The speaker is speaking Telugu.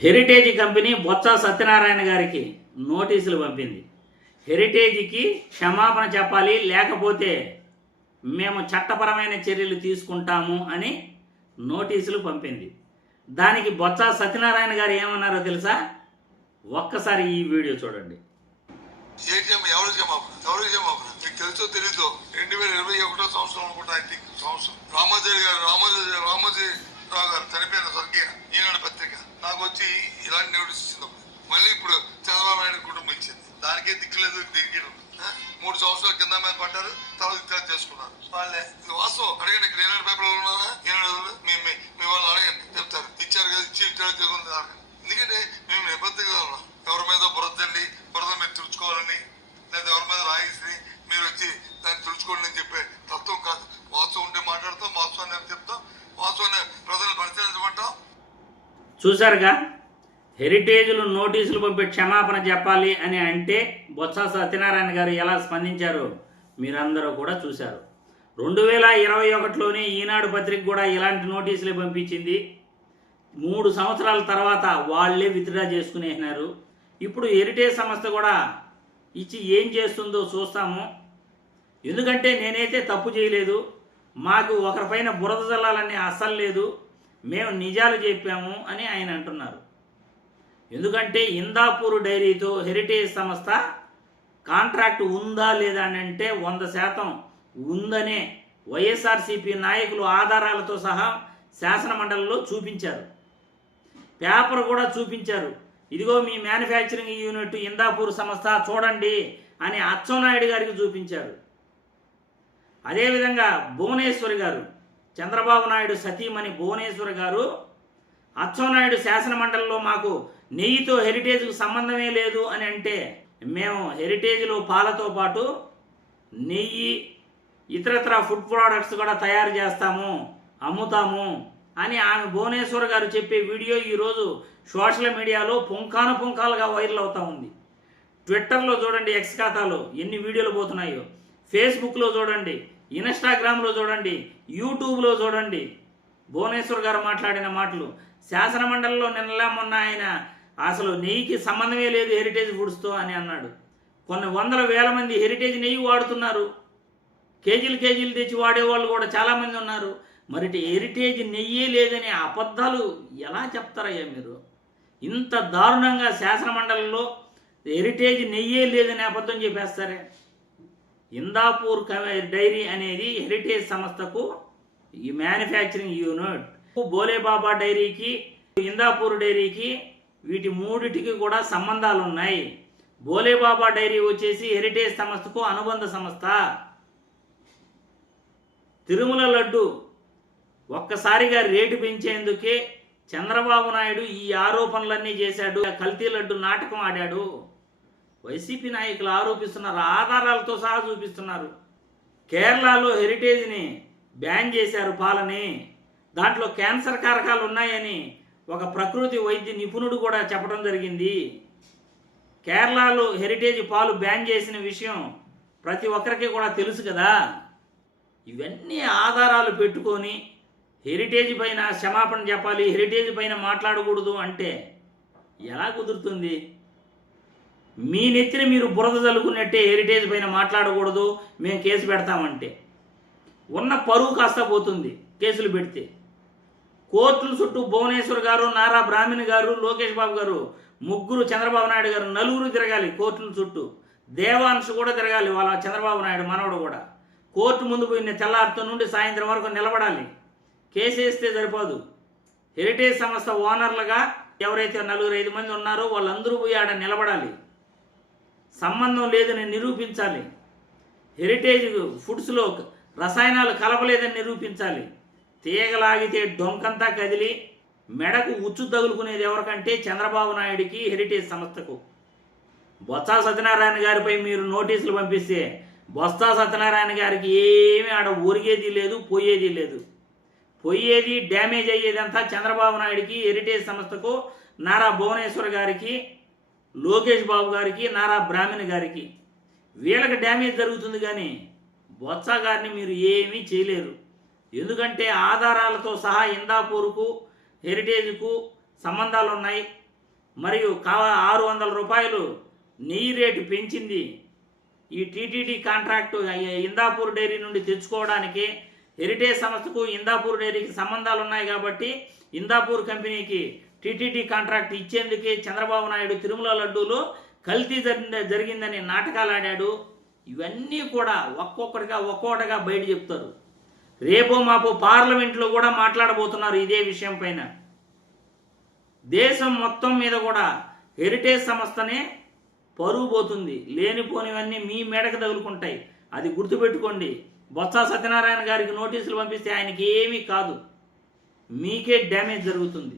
హెరిటేజ్ కంపెనీ బొత్స సత్యనారాయణ గారికి నోటీసులు పంపింది. హెరిటేజ్కి క్షమాపణ చెప్పాలి, లేకపోతే మేము చట్టపరమైన చర్యలు తీసుకుంటాము అని నోటీసులు పంపింది. దానికి బొత్స సత్యనారాయణ గారు ఏమన్నారో తెలుసా? ఒక్కసారి ఈ వీడియో చూడండి. తెలుసో తెలీదు 2021 సంవత్సరం అనుకుంటా. రామోజీ రావు గారు చనిపోయిన స్వర్గీయ ఈనాడు పత్రిక నాకు వచ్చి ఇలాంటి నోటీస్ ఇచ్చింది. మళ్ళీ ఇప్పుడు చంద్రబాబు నాయుడు కుటుంబం ఇచ్చింది. దానికే దిక్కులేదు, దీనికి 3 సంవత్సరాల కింద మీద పడ్డారు, తర్వాత ఇతర చేసుకున్నారు. వాళ్ళే ఇది వాస్తవం. అడగండి, ఇక్కడ ఈనాడు పేపర్లో ఉన్నారా? ఈనాడు మీ వాళ్ళు అడగండి, చెప్తారు. ఇచ్చారు కదా, ఇచ్చి ఇచ్చారు. ఎందుకంటే మేము నిబద్ధంగా ఉన్నాం. ఎవరి మీద బురద మీరు తుడుచుకోవాలని, లేదా ఎవరి మీద రాయిసి మీరు వచ్చి దాన్ని తుడుచుకోండి అని చెప్పే తత్వం కాదు. వాస్తవం ఉంటే మాట్లాడతాం, వాస్తవాన్ని చెప్తాం, వాస్తవాన్ని ప్రజలు పరిశీలించమంటాం. చూశారుగా, హెరిటేజ్లు నోటీసులు పంపి క్షమాపణ చెప్పాలి అని అంటే బొత్స సత్యనారాయణ గారు ఎలా స్పందించారో మీరందరూ కూడా చూశారు. 2021లోనే ఈనాడు పత్రిక కూడా ఇలాంటి నోటీసులే పంపించింది. 3 సంవత్సరాల తర్వాత వాళ్ళే విత్డ్రా చేసుకునేసినారు. ఇప్పుడు హెరిటేజ్ సంస్థ కూడా ఇచ్చి ఏం చేస్తుందో చూస్తాము. ఎందుకంటే నేనైతే తప్పు చేయలేదు, మాకు ఒకరిపైన బురద జల్లాలని అస్సలు లేదు, మేము నిజాలు చెప్పాము అని ఆయన అంటున్నారు. ఎందుకంటే ఇందాపూర్ డైరీతో హెరిటేజ్ సంస్థ కాంట్రాక్ట్ ఉందా లేదా అని అంటే 100% ఉందనే వైఎస్ఆర్సీపీ నాయకులు ఆధారాలతో సహా శాసనమండలిలో చూపించారు. పేపర్ కూడా చూపించారు. ఇదిగో మీ మ్యానుఫ్యాక్చరింగ్ యూనిట్ ఇందాపూర్ సంస్థ చూడండి అని అచ్చెన్నాయుడు గారికి చూపించారు. అదేవిధంగా భువనేశ్వరి గారు, చంద్రబాబు నాయుడు సతీమణి భువనేశ్వరి గారు, అచ్చెన్నాయుడు శాసనమండలిలో మాకు నెయ్యితో హెరిటేజ్కు సంబంధమే లేదు అని అంటే మేము హెరిటేజ్లో పాలతో పాటు నెయ్యి, ఇతరత్ర ఫుడ్ ప్రోడక్ట్స్ కూడా తయారు చేస్తాము, అమ్ముతాము అని ఆమె భువనేశ్వర్ గారు చెప్పే వీడియో ఈరోజు సోషల్ మీడియాలో పుంకాలుగా వైరల్ అవుతూ ఉంది. ట్విట్టర్లో చూడండి, ఎక్స్ ఖాతాలో ఎన్ని వీడియోలు పోతున్నాయో, ఫేస్బుక్లో చూడండి, ఇన్స్టాగ్రామ్లో చూడండి, యూట్యూబ్లో చూడండి. భువనేశ్వర్ గారు మాట్లాడిన మాటలు శాసనమండలిలో నిన్నలా మొన్న ఆయన అసలు నెయ్యికి సంబంధమే లేదు హెరిటేజ్ ఫుడ్స్తో అని అన్నాడు. కొన్ని వందల వేల మంది హెరిటేజ్ నెయ్యి వాడుతున్నారు. కేజీలు తెచ్చి వాడేవాళ్ళు కూడా చాలామంది ఉన్నారు. మరి హెరిటేజ్ నెయ్యే లేదని అబద్ధాలు ఎలా చెప్తారయ్యా మీరు? ఇంత దారుణంగా శాసనమండలిలో హెరిటేజ్ నెయ్యే లేదని అబద్ధం చెప్పేస్తారే. ఇందాపూర్ డైరీ అనేది హెరిటేజ్ సంస్థకు ఈ మ్యానుఫ్యాక్చరింగ్ యూనిట్. బోలేబాబా డైరీకి, ఇందాపూర్ డైరీకి, వీటి మూడిటికి కూడా సంబంధాలు ఉన్నాయి. బోలేబాబా డైరీ వచ్చేసి హెరిటేజ్ సంస్థకు అనుబంధ సంస్థ. తిరుమల లడ్డు ఒక్కసారిగా రేటు పెంచేందుకే చంద్రబాబు నాయుడు ఈ ఆరోపణలన్నీ చేశాడు. కల్తీ లడ్డు నాటకం ఆడాడు. వైసీపీ నాయకులు ఆరోపిస్తున్నారు, ఆధారాలతో సహా చూపిస్తున్నారు. కేరళలో హెరిటేజ్ని బ్యాన్ చేశారు పాలని. దాంట్లో క్యాన్సర్ కారకాలు ఉన్నాయని ఒక ప్రకృతి వైద్య నిపుణుడు కూడా చెప్పడం జరిగింది. కేరళలో హెరిటేజ్ పాలు బ్యాన్ చేసిన విషయం ప్రతి ఒక్కరికి కూడా తెలుసు కదా. ఇవన్నీ ఆధారాలు పెట్టుకొని హెరిటేజ్ పైన క్షమాపణ చెప్పాలి, హెరిటేజ్ పైన మాట్లాడకూడదు అంటే ఎలా కుదురుతుంది? మీ నెత్తిన మీరు బురద చల్లుకున్నట్టే హెరిటేజ్ పైన మాట్లాడకూడదు, మేము కేసు పెడతామంటే ఉన్న పరువు కాస్త పోతుంది కేసులు పెడితే. కోర్టుల చుట్టూ భువనేశ్వర్ గారు, నారా బ్రాహ్మణి గారు, లోకేష్ బాబు గారు, ముగ్గురు, చంద్రబాబు నాయుడు గారు, నలుగురు తిరగాలి కోర్టుల చుట్టూ. దేవాంశ్ కూడా తిరగాలి, వాళ్ళ చంద్రబాబు నాయుడు మనవడు కూడా. కోర్టు ముందు పోయిన తెల్లారితో నుండి సాయంత్రం వరకు నిలబడాలి. కేసు వేస్తే సరిపోదు. హెరిటేజ్ సంస్థ ఓనర్లుగా ఎవరైతే 4-5 మంది ఉన్నారో వాళ్ళందరూ పోయి ఆడ నిలబడాలి. సంబంధం లేదని నిరూపించాలి. హెరిటేజ్ ఫుడ్స్లో రసాయనాలు కలపలేదని నిరూపించాలి. తీగలాగితే డొంకంతా కదిలి మెడకు ఉచ్చు తగులుకునేది ఎవరికంటే చంద్రబాబు నాయుడికి, హెరిటేజ్ సంస్థకు. బొత్స సత్యనారాయణ గారిపై మీరు నోటీసులు పంపిస్తే బొత్స సత్యనారాయణ గారికి ఏమీ ఆడ ఒరిగేది లేదు, పోయేది లేదు. పోయేది, డ్యామేజ్ అయ్యేదంతా చంద్రబాబు నాయుడికి, హెరిటేజ్ సంస్థకు, నారా భువనేశ్వర్ గారికి, లోకేష్ బాబు గారికి, నారా బ్రాహ్మణి గారికి. వీళ్ళకి డ్యామేజ్ జరుగుతుంది, కానీ బొత్స గారిని మీరు ఏమీ చేయలేరు. ఎందుకంటే ఆధారాలతో సహా ఇందాపూర్కు, హెరిటేజ్కు సంబంధాలు ఉన్నాయి. మరియు 600 రూపాయలు నెయ్యి రేటు పెంచింది. ఈ టీటీడీ కాంట్రాక్టు ఇందాపూర్ డైరీ నుండి తెచ్చుకోవడానికి హెరిటేజ్ సంస్థకు ఇందాపూర్ డైరీకి సంబంధాలు ఉన్నాయి కాబట్టి ఇందాపూర్ కంపెనీకి టీటీడీ కాంట్రాక్ట్ ఇచ్చేందుకే చంద్రబాబు నాయుడు తిరుమల లడ్డూలో కల్తీ జరిగిందని నాటకాలు ఆడాడు. ఇవన్నీ కూడా ఒక్కొక్కటిగా బయట చెప్తారు. రేపో మాపో పార్లమెంట్లో కూడా మాట్లాడబోతున్నారు ఇదే విషయం పైన. దేశం మొత్తం మీద కూడా హెరిటేజ్ సంస్థనే పరువు పోతుంది. లేనిపోనివన్నీ మీ మేడకు తగులుకుంటాయి. అది గుర్తుపెట్టుకోండి. బొత్స సత్యనారాయణ గారికి నోటీసులు పంపిస్తే ఆయనకి ఏమీ కాదు, మీకే డ్యామేజ్ జరుగుతుంది.